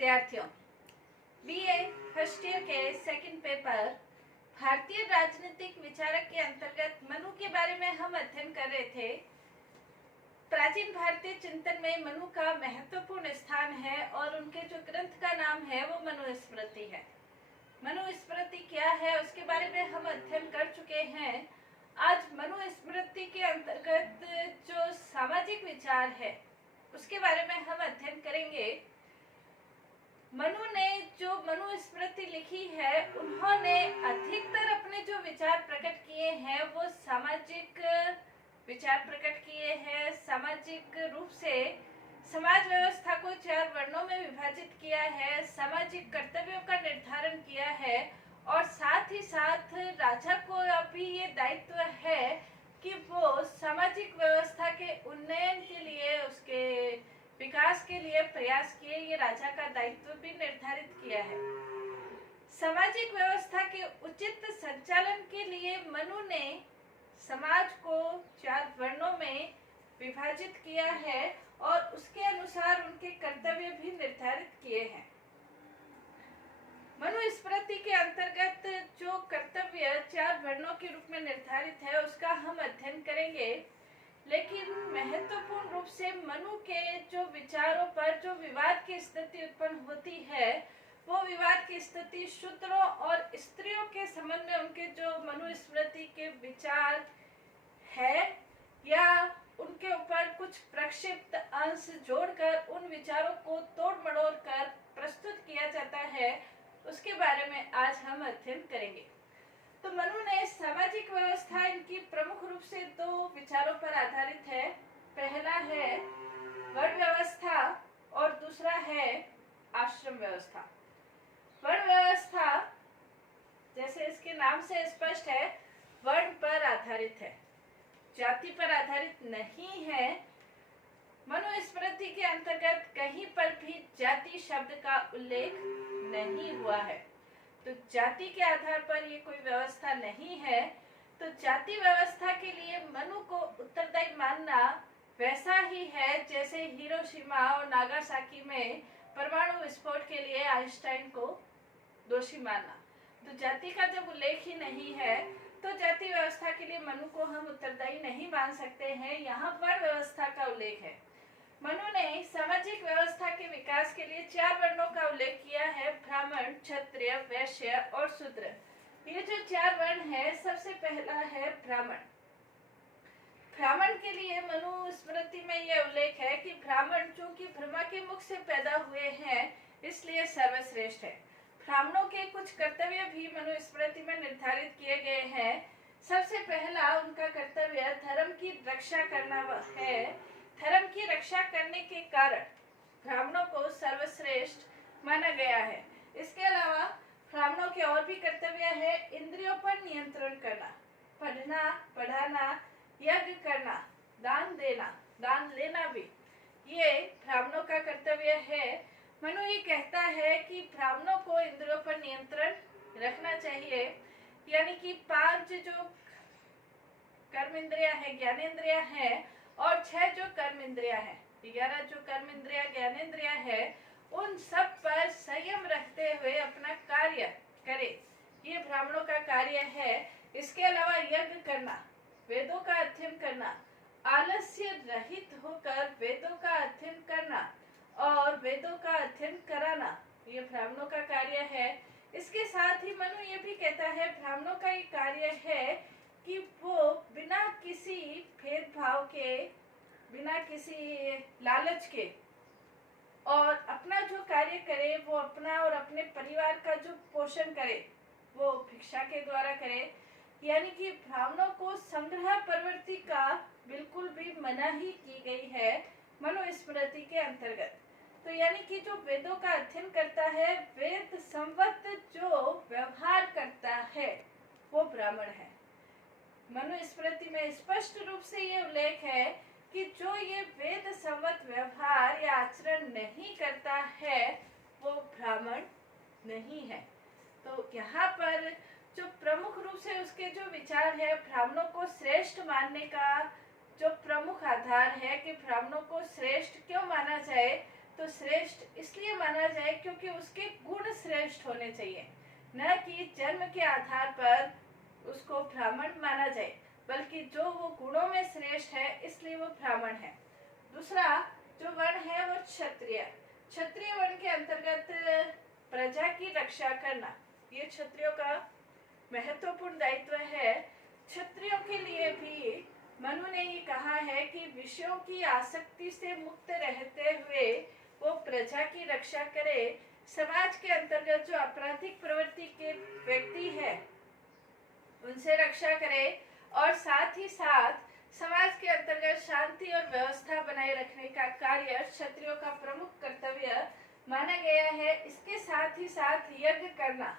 विद्यार्थियों, BA first year के second paper भारतीय राजनीतिक विचारक के अंतर्गत मनु के बारे में हम अध्ययन कर रहे थे। प्राचीन भारतीय चिंतन में मनु का महत्वपूर्ण स्थान है और उनके जो ग्रंथ का नाम है वो मनुस्मृति है। मनुस्मृति क्या है उसके बारे में हम अध्ययन कर चुके हैं। आज मनुस्मृति के अंतर्गत जो सामाजिक विचार है उसके बारे में हम अध्ययन करेंगे। मनु ने जो मनुस्मृति लिखी है उन्होंने अधिकतर अपने जो विचार प्रकट किए हैं वो सामाजिक विचार प्रकट किए हैं। सामाजिक रूप से समाज व्यवस्था को 4 वर्णों में विभाजित किया है, सामाजिक कर्तव्यों का निर्धारण किया है और साथ ही साथ राजा को अभी ये दायित्व है कि वो सामाजिक व्यवस्था के उन्नयन के लिए, उसके विकास के लिए प्रयास किए। ये राजा का दायित्व भी निर्धारित किया है। सामाजिक व्यवस्था के उचित संचालन के लिए मनु ने समाज को 4 वर्णों में विभाजित किया है और उसके अनुसार उनके कर्तव्य भी निर्धारित किए हैं। मनुस्मृति के अंतर्गत जो कर्तव्य 4 वर्णों के रूप में निर्धारित है उसका हम अध्ययन करेंगे। लेकिन महत्वपूर्ण रूप से मनु के जो विचारों पर जो विवाद की स्थिति उत्पन्न होती है वो विवाद की स्थिति शूद्रों और स्त्रियों के संबंध में उनके जो मनुस्मृति के विचार है या उनके ऊपर कुछ प्रक्षिप्त अंश जोड़कर उन विचारों को तोड़ मड़ोड़ कर प्रस्तुत किया जाता है, उसके बारे में आज हम अध्ययन करेंगे। तो मनु ने सामाजिक व्यवस्था इनकी प्रमुख रूप से 2 विचारों पर आधारित है। पहला है वर्ण व्यवस्था और दूसरा है आश्रम व्यवस्था। वर्ण व्यवस्था जैसे इसके नाम से स्पष्ट है, वर्ण पर आधारित है, जाति पर आधारित नहीं है। मनुस्मृति के अंतर्गत कहीं पर भी जाति शब्द का उल्लेख नहीं हुआ है, तो जाति के आधार पर ये कोई व्यवस्था नहीं है। तो जाति व्यवस्था के लिए मनु को उत्तरदायी मानना वैसा ही है जैसे हिरोशिमा और नागासाकी में परमाणु विस्फोट के लिए आइंस्टाइन को दोषी मानना। तो जाति का जब उल्लेख ही नहीं है तो जाति व्यवस्था के लिए मनु को हम उत्तरदायी नहीं मान सकते हैं। यहाँ वर्ण व्यवस्था का उल्लेख है। मनु ने सामाजिक व्यवस्था के विकास के लिए 4 वर्णों का उल्लेख किया है, ब्राह्मण, क्षत्रिय, वैश्य और शूद्र। ये जो 4 वर्ण है, सबसे पहला है ब्राह्मण। ब्राह्मण के लिए मनुस्मृति में यह उल्लेख है कि ब्राह्मण चूंकि ब्रह्मा के मुख से पैदा हुए हैं इसलिए सर्वश्रेष्ठ है। ब्राह्मणों के कुछ कर्तव्य भी मनुस्मृति में निर्धारित किए गए हैं। सबसे पहला उनका कर्तव्य धर्म की रक्षा करना है। धर्म की रक्षा करने के कारण ब्राह्मणों को सर्वश्रेष्ठ माना गया है। इसके अलावा ब्राह्मणों के और भी कर्तव्य है, इंद्रियों पर नियंत्रण करना, पढ़ना, पढ़ाना, यज्ञ करना, दान देना, दान लेना भी ये ब्राह्मणों का कर्तव्य है। मनु ये कहता है कि ब्राह्मणों को इंद्रियों पर नियंत्रण रखना चाहिए, यानी कि 5 जो कर्म इंद्रिया है, ज्ञानेंद्रिया है और 6 जो कर्म इंद्रिया है, 11 जो कर्म इंद्रिया ज्ञानेंद्रिया है, उन सब पर संयम रखते हुए अपना कार्य करे, ये ब्राह्मणों का कार्य है। इसके अलावा यज्ञ करना, वेदों का अध्ययन करना, आलस्य रहित होकर वेदों का अध्ययन करना और वेदों का अध्ययन कराना, ये ब्राह्मणों का कार्य है। इसके साथ ही मनु ये भी कहता है ब्राह्मणों का ये कार्य है कि वो बिना किसी भेदभाव के, बिना किसी लालच के और अपना जो कार्य करे वो अपना और अपने परिवार का जो पोषण करे वो भिक्षा के द्वारा करे। यानी कि ब्राह्मणों को संग्रह प्रवृत्ति का बिल्कुल भी मनाही की गई है मनुस्मृति के अंतर्गत। तो यानी कि जो वेदों का अध्ययन करता है, वेद संवत जो व्यवहार करता है वो ब्राह्मण है। मनुस्मृति में स्पष्ट रूप से ये उल्लेख है कि जो ये वेद संवत व्यवहार या आचरण नहीं करता है वो ब्राह्मण नहीं है। तो यहाँ पर जो प्रमुख रूप से उसके जो विचार है, ब्राह्मणों को श्रेष्ठ मानने का जो प्रमुख आधार है कि ब्राह्मणों को श्रेष्ठ क्यों माना जाए, तो श्रेष्ठ इसलिए माना जाए क्योंकि उसके गुण श्रेष्ठ होने चाहिए, न कि जन्म के आधार पर उसको ब्राह्मण माना जाए, बल्कि जो वो गुणों में श्रेष्ठ है इसलिए वो ब्राह्मण है। दूसरा जो वर्ण है वो क्षत्रिय। क्षत्रिय वर्ण के अंतर्गत प्रजा की रक्षा करना, ये क्षत्रियों का महत्वपूर्ण दायित्व है। क्षत्रियों के लिए भी मनु ने ये कहा है कि विषयों की आसक्ति से मुक्त रहते हुए वो प्रजा की रक्षा करे, समाज के अंतर्गत जो आपराधिक प्रवृत्ति के व्यक्ति है उनसे रक्षा करे, और साथ ही साथ समाज के अंतर्गत शांति और व्यवस्था बनाए रखने का कार्य क्षत्रियों का प्रमुख कर्तव्य माना गया है। इसके साथ ही साथ यज्ञ करना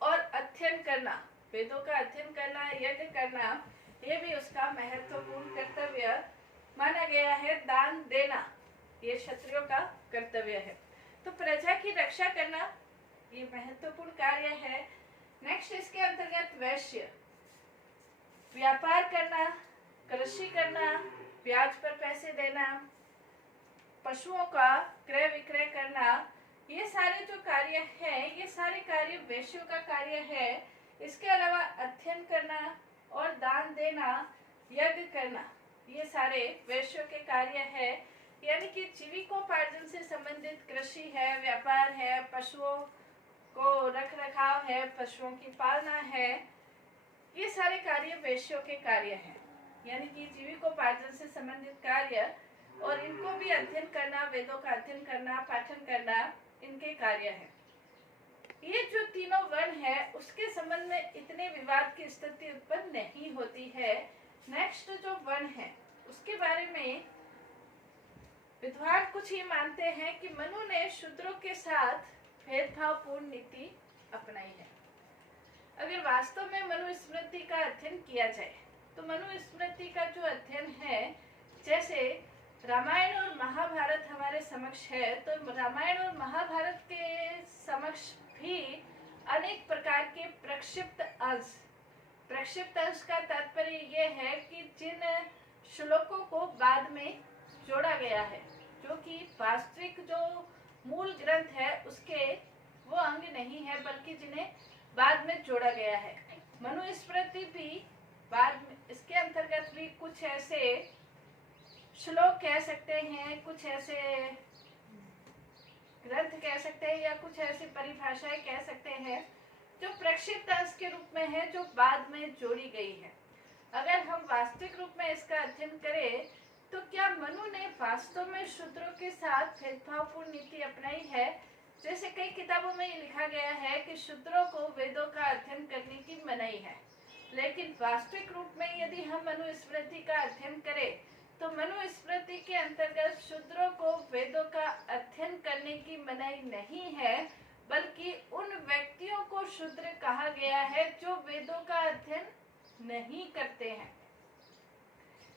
और अध्ययन करना, वेदों का अध्ययन करना, यज्ञ करना, ये भी उसका महत्वपूर्ण कर्तव्य माना गया है। दान देना ये क्षत्रियों का कर्तव्य है। तो प्रजा की रक्षा करना ये महत्वपूर्ण कार्य है। नेक्स्ट इसके अंतर्गत वैश्य, व्यापार करना, कृषि करना, ब्याज पर पैसे देना, पशुओं का क्रय विक्रय करना, ये सारे जो कार्य हैं ये सारे कार्य वैश्यों का कार्य है। इसके अलावा अध्ययन करना और दान देना, यज्ञ करना, ये सारे वैश्यों के कार्य है। यानी कि जीविकोपार्जन से संबंधित कृषि है, व्यापार है, पशुओं को रख रखाव है, पशुओं की पालना है, ये सारे कार्य वैश्यों के कार्य हैं। यानी कि जीविकोपार्जन से संबंधित कार्य, और इनको भी अध्ययन करना, वेदों का अध्ययन करना, पाठन करना, इनके कार्य हैं। ये जो तीनों वर्ण है उसके संबंध में इतने विवाद की स्थिति उत्पन्न नहीं होती है। नेक्स्ट जो वर्ण है उसके बारे में विद्वान कुछ ये मानते हैं कि मनु ने शूद्रों के साथ भेदभावपूर्ण नीति अपनाई है। अगर वास्तव में मनु स्मृति का अध्ययन किया जाए तो मनु स्मृति का जो अध्ययन है, जैसे रामायण और महाभारत हमारे समक्ष है, तो रामायण और महाभारत के समक्ष भी अनेक प्रकार के प्रक्षिप्त अंश का तात्पर्य ये है कि जिन श्लोकों को बाद में जोड़ा गया है, जो कि वास्तविक जो मूल ग्रंथ है उसके वो अंग नहीं है, बल्कि जिन्हें बाद में जोड़ा गया है। मनुस्मृति भी बाद में, इसके अंतर्गत भी कुछ ऐसे श्लोक कह सकते हैं, कुछ ऐसे ग्रंथ कह सकते हैं, या कुछ ऐसी परिभाषाएं कह सकते हैं जो प्रक्षिप्त अंश के रूप में है, जो बाद में जोड़ी गई है। अगर हम वास्तविक रूप में इसका अध्ययन करें तो क्या मनु ने वास्तव में शूद्रों के साथ भेदभावपूर्ण नीति अपनाई है? जैसे कई किताबों में लिखा गया है कि शूद्रों को वेदों का अध्ययन करने की मनाही है, लेकिन वास्तविक रूप में यदि हम मनुस्मृति का अध्ययन करें तो मनुस्मृति के अंतर्गत शूद्रों को वेदों का अध्ययन करने की मनाही नहीं है, बल्कि उन व्यक्तियों को शूद्र कहा गया है जो वेदों का अध्ययन नहीं करते हैं।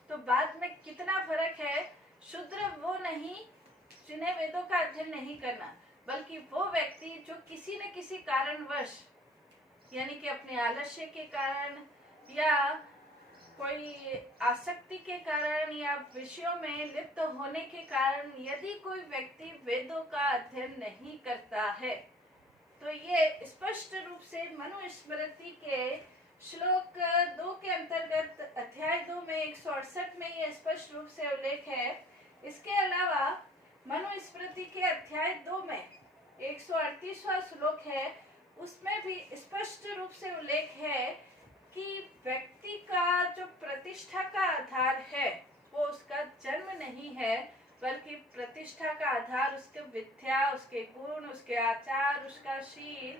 तो बाद में कितना फर्क है, शूद्र वो नहीं जिन्हें वेदों का अध्ययन नहीं करना, बल्कि वो व्यक्ति जो किसी न किसी कारणवश, यानी कि अपने आलस्य के कारण या कोई आसक्ति के कारण या विषयों में लिप्त होने के कारण यदि कोई व्यक्ति वेदों का अध्ययन नहीं करता है, तो ये स्पष्ट रूप से मनुस्मृति के श्लोक 2 के अंतर्गत अध्याय 2 में 168 में ये स्पष्ट रूप से उल्लेख है। इसके अलावा मनुस्मृति के अध्याय 2 में 138वां श्लोक है, उसमें भी स्पष्ट रूप से उल्लेख है कि व्यक्ति का जो प्रतिष्ठा का आधार है वो उसका जन्म नहीं है, बल्कि प्रतिष्ठा का आधार उसके विद्या, उसके गुण, उसके आचार, उसका शील,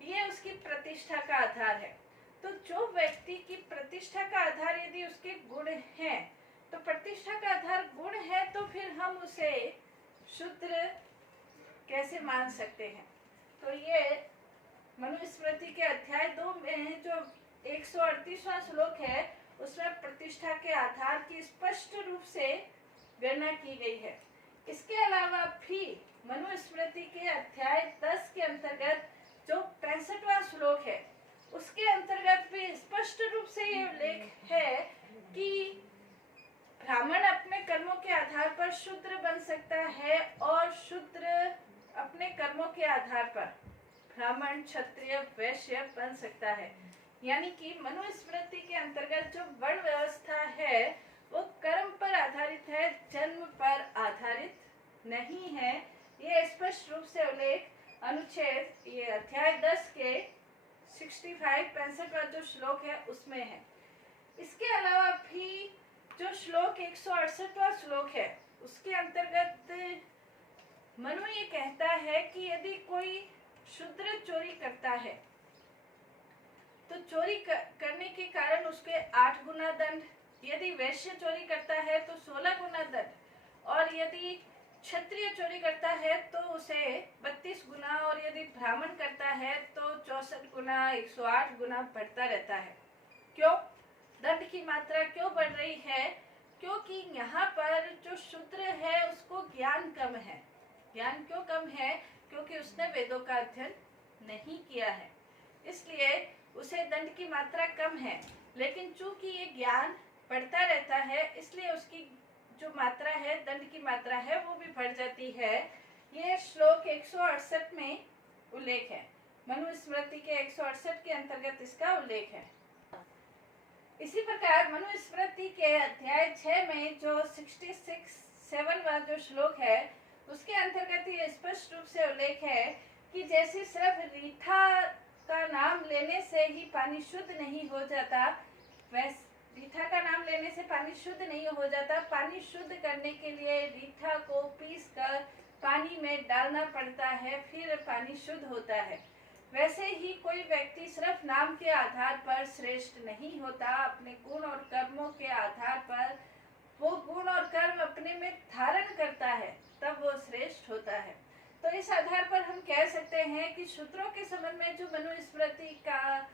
ये उसकी प्रतिष्ठा का आधार है। तो जो व्यक्ति की प्रतिष्ठा का आधार यदि उसके गुण हैं, तो प्रतिष्ठा का आधार गुण है, तो फिर हम उसे शूद्र कैसे मान सकते हैं? तो ये मनुस्मृति के अध्याय 2 में जो 138वां श्लोक है उसमें प्रतिष्ठा के आधार की स्पष्ट रूप से गणना की गई है। इसके अलावा भी मनुस्मृति के अध्याय 10 के अंतर्गत जो 65वां श्लोक है उसके अंतर्गत भी स्पष्ट रूप से ये उल्लेख है कि ब्राह्मण अपने कर्मों के आधार पर शूद्र बन सकता है और शूद्र अपने कर्मों के आधार पर ब्राह्मण, क्षत्रिय, वैश्य बन सकता है। यानी कि मनुस्मृति के अंतर्गत जो वर्ण व्यवस्था है वो कर्म पर आधारित है, जन्म पर आधारित नहीं है। ये स्पष्ट रूप से उल्लेख अनुच्छेद ये अध्याय 10 के 65 जो श्लोक है उसमें है। इसके अलावा भी जो श्लोक 168वां श्लोक है उसके अंतर्गत मनु ये कहता है कि यदि कोई शूद्र चोरी करता है तो चोरी करने के कारण उसके 8 गुना दंड, यदि वैश्य चोरी करता है तो 16 गुना दंड, और यदि क्षत्रिय चोरी करता है तो उसे 32 गुना, और यदि ब्राह्मण करता है तो 64 गुना, 108 गुना बढ़ता रहता है। क्यों? दंड की मात्रा क्यों बढ़ रही है? क्योंकि यहाँ पर जो शूद्र है उसको ज्ञान कम है। ज्ञान क्यों कम है? क्योंकि उसने वेदों का अध्ययन नहीं किया है, इसलिए उसे दंड की मात्रा कम है। लेकिन चूंकि ये ज्ञान बढ़ता रहता है इसलिए उसकी जो मात्रा है, दंड की मात्रा है, वो भी बढ़ जाती है। ये श्लोक 168 में उल्लेख है। मनुस्मृति के 168 के अंतर्गत इसका उल्लेख है। इसी प्रकार मनुस्मृति के अध्याय 6 में जो 66 जो श्लोक है उसके अंतर्गत ये स्पष्ट रूप से उल्लेख है कि जैसे सिर्फ रीठा का नाम लेने से ही पानी शुद्ध नहीं हो जाता, वैसे रीठा का नाम लेने से पानी शुद्ध नहीं हो जाता। पानी शुद्ध करने के लिए रीठा को पीसकर पानी में डालना पड़ता है, फिर पानी शुद्ध होता है। वैसे ही कोई व्यक्ति सिर्फ नाम के आधार पर श्रेष्ठ नहीं होता, अपने गुण और कर्मों के आधार पर वो गुण और कर्म अपने में धारण करता है, तब वो श्रेष्ठ होता है। तो इस आधार पर हम कह सकते हैं कि शूद्रों के संबंध में जो मनुस्मृति का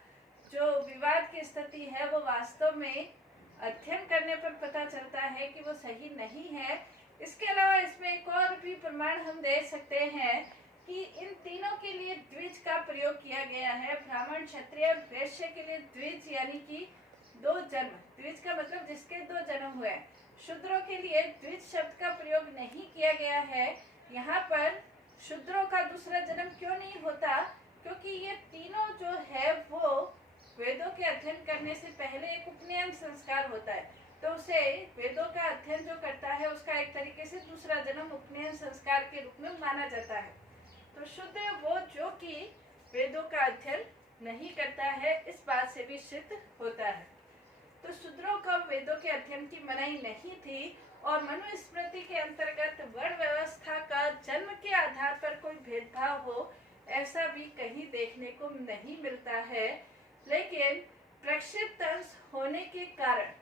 जो विवाद की स्थिति है वो वास्तव में अध्ययन करने पर पता चलता है कि वो सही नहीं है। इसके अलावा इसमें एक और भी प्रमाण हम दे सकते हैं कि इन तीनों के लिए द्विज का प्रयोग किया गया है। ब्राह्मण, क्षत्रिय, वैश्य के लिए द्विज यानी कि 2 जन्म। द्विज का मतलब जिसके 2 जन्म हुए। शूद्रों के लिए द्विज शब्द का प्रयोग नहीं किया गया है। यहाँ पर शूद्रों का दूसरा जन्म क्यों नहीं होता? क्योंकि ये तीनों जो है वो वेदों के अध्ययन करने से पहले एक उपनयन संस्कार होता है, तो उसे वेदों का अध्ययन जो करता है उसका एक तरीके से दूसरा जन्म उपनयन संस्कार के रूप में माना जाता है। तो शूद्र वो जो कि वेदों का अध्ययन नहीं करता है, इस बात से भी सिद्ध होता है। तो शूद्रों का वेदों के अध्ययन की मनाही नहीं थी और मनुस्मृति के अंतर्गत वर्ण व्यवस्था का जन्म के आधार पर कोई भेदभाव हो ऐसा भी कहीं देखने को नहीं मिलता है। लेकिन प्रक्षिप्त अंश होने के कारण,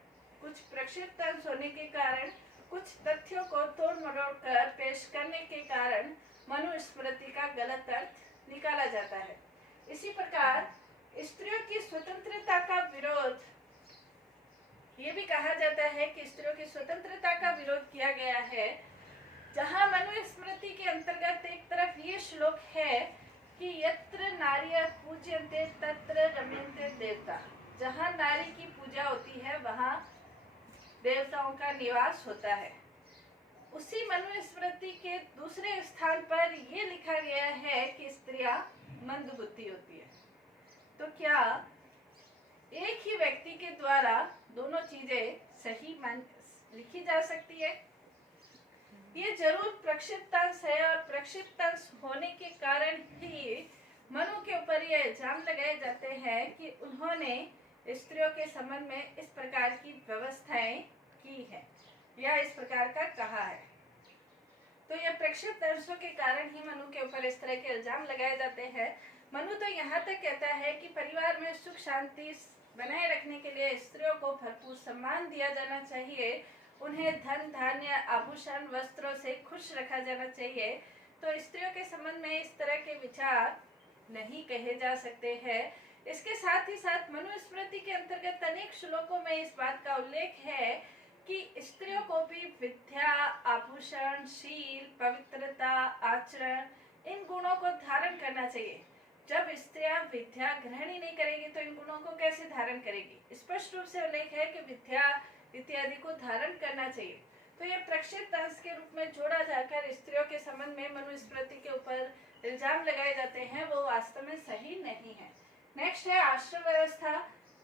कुछ तथ्यों को तोड़ मरोड़ कर पेश करने के कारण मनुस्मृति का गलत अर्थ निकाला जाता है। इसी प्रकार स्त्रियों की स्वतंत्रता का विरोध, ये भी कहा जाता है कि स्त्रियों की स्वतंत्रता का विरोध किया गया है। जहाँ मनुस्मृति के अंतर्गत एक तरफ ये श्लोक है कि यत्र नार्यः पूज्यन्ते तत्र रम्यन्ते देवता, जहाँ नारी की पूजा होती है वहाँ देवताओं का निवास होता है। उसी मनुस्मृति के दूसरे स्थान पर ये लिखा गया है कि स्त्रियां मंद बुद्धि होती है। तो क्या एक ही व्यक्ति के द्वारा दोनों चीजें सही लिखी जा सकती है? ये जरूर प्रक्षिप्तांश है और प्रक्षिप्तांश होने के कारण ही मनु के ऊपर ये इल्जाम लगाए जाते हैं कि उन्होंने स्त्रियों के संबंध में इस प्रकार की व्यवस्थाएं की है या इस प्रकार का कहा है। तो ये प्रक्षिप्त अंशों के कारण ही मनु के ऊपर इस तरह के इल्जाम लगाए जाते हैं। मनु तो यहाँ तक कहता है कि परिवार में सुख शांति बनाए रखने के लिए स्त्रियों को भरपूर सम्मान दिया जाना चाहिए, उन्हें धन धान्य आभूषण वस्त्रों से खुश रखा जाना चाहिए। तो स्त्रियों के संबंध में इस तरह के विचार नहीं कहे जा सकते हैं। इसके साथ ही साथ मनुस्मृति के अंतर्गत अनेक श्लोकों में इस बात का उल्लेख है कि स्त्रियों को भी विद्या, आभूषण, शील, पवित्रता, आचरण, इन गुणों को धारण करना चाहिए। जब स्त्रियां विद्या ग्रहण ही नहीं करेगी तो इन गुणों को कैसे धारण करेगी? स्पष्ट रूप से उल्लेख है कि विद्या इत्यादि को धारण करना चाहिए। तो ये प्रक्षिप्त अंश के रूप में जोड़ा जाकर स्त्रियों के संबंध में मनुस्मृति के ऊपर इल्जाम लगाए जाते हैं, वो वास्तव में सही नहीं है। नेक्स्ट है आश्रम व्यवस्था।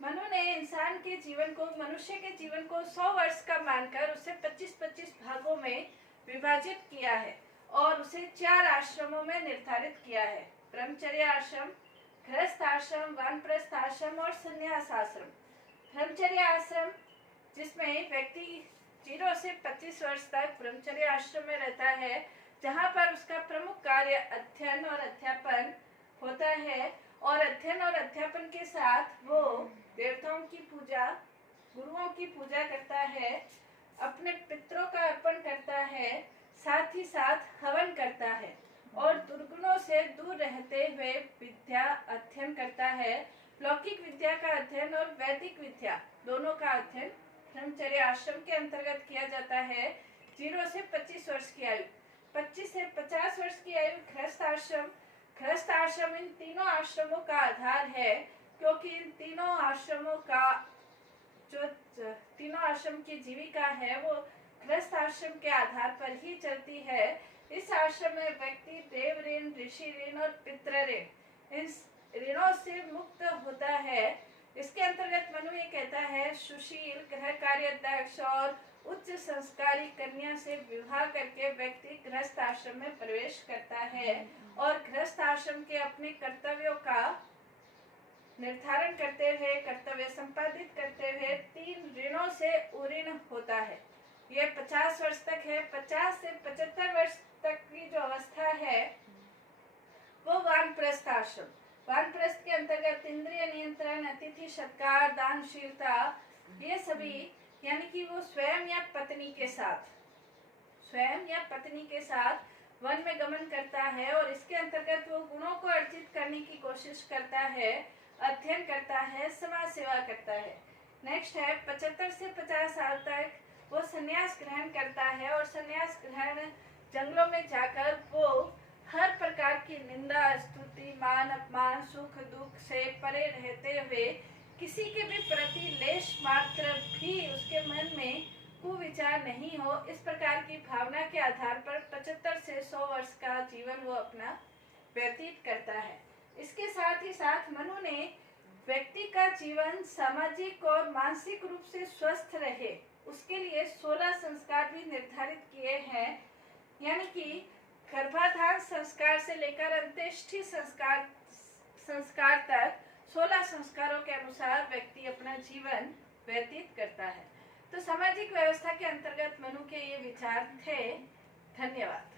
मनु ने इंसान के जीवन को, मनुष्य के जीवन को 100 वर्ष का मानकर उसे 25-25 भागों में विभाजित किया है और उसे 4 आश्रमों में निर्धारित किया है: ब्रह्मचर्य आश्रम, गृहस्थ आश्रम, वानप्रस्थ आश्रम और संन्यास आश्रम। ब्रह्मचर्य आश्रम जिसमें व्यक्ति 0 से 25 वर्ष तक ब्रह्मचर्य आश्रम में रहता है, जहाँ पर उसका प्रमुख कार्य अध्ययन और अध्यापन होता है और अध्ययन और अध्यापन के साथ वो देवताओं की पूजा, गुरुओं की पूजा करता है, अपने पितरों का अर्पण करता है, साथ ही साथ हवन करता है और दुर्गुणों से दूर रहते हुए विद्या अध्ययन करता है। लौकिक विद्या का अध्ययन और वैदिक विद्या दोनों का अध्ययन ब्रह्मचर्य आश्रम के अंतर्गत किया जाता है। 0 से 25 वर्ष की आयु, 25 से 50 वर्ष की आयु गृहस्थ आश्रम। गृहस्थ आश्रम इन तीनों आश्रमों का आधार है, क्योंकि इन तीनों आश्रमों का जो तीनों आश्रम की जीविका है वो गृहस्थ आश्रम के आधार पर ही चलती है। इस आश्रम में व्यक्ति देव ऋण, ऋषि ऋण और पितृ ऋण, इन ऋणों से मुक्त होता है। इसके अंतर्गत मनु ये कहता है, सुशील गृह कार्याध्यक्ष और उच्च संस्कारी कन्या से विवाह करके व्यक्ति गृहस्थ आश्रम में प्रवेश करता है और गृहस्थ आश्रम के अपने कर्तव्यों का निर्धारण करते हुए, कर्तव्य संपादित करते हुए 3 ऋणों से उऋण होता है। यह 50 वर्ष तक है। 50 से 75 वर्ष तक की जो अवस्था है वो वानप्रस्थ आश्रम। वानप्रस्थ के अंतर्गत इंद्रिय नियंत्रण, अतिथि सत्कार, दानशीलता, ये सभी, यानी कि वो स्वयं या पत्नी के साथ वन में गमन करता है और इसके अंतर्गत वो गुणों को अर्जित करने की कोशिश करता है, अध्ययन करता है, समाज सेवा करता है। नेक्स्ट है 75 से 50 साल तक वो संन्यास ग्रहण करता है और संन्यास ग्रहण जंगलों में जाकर वो हर प्रकार की निंदा, स्तुति, मान, अपमान, सुख दुख से परे रहते हुए किसी के भी प्रति लेश मात्र भी उसके मन में कुविचार नहीं हो, इस प्रकार की भावना के आधार पर 75 से 100 वर्ष का जीवन वो अपना व्यतीत करता है। इसके साथ ही साथ मनु ने व्यक्ति का जीवन सामाजिक और मानसिक रूप से स्वस्थ रहे, उसके लिए 16 संस्कार भी निर्धारित किए हैं, यानी कि गर्भाधान संस्कार से लेकर अंत्येष्टि संस्कार तक 16 संस्कारों के अनुसार व्यक्ति अपना जीवन व्यतीत करता है। तो सामाजिक व्यवस्था के अंतर्गत मनु के ये विचार थे। धन्यवाद।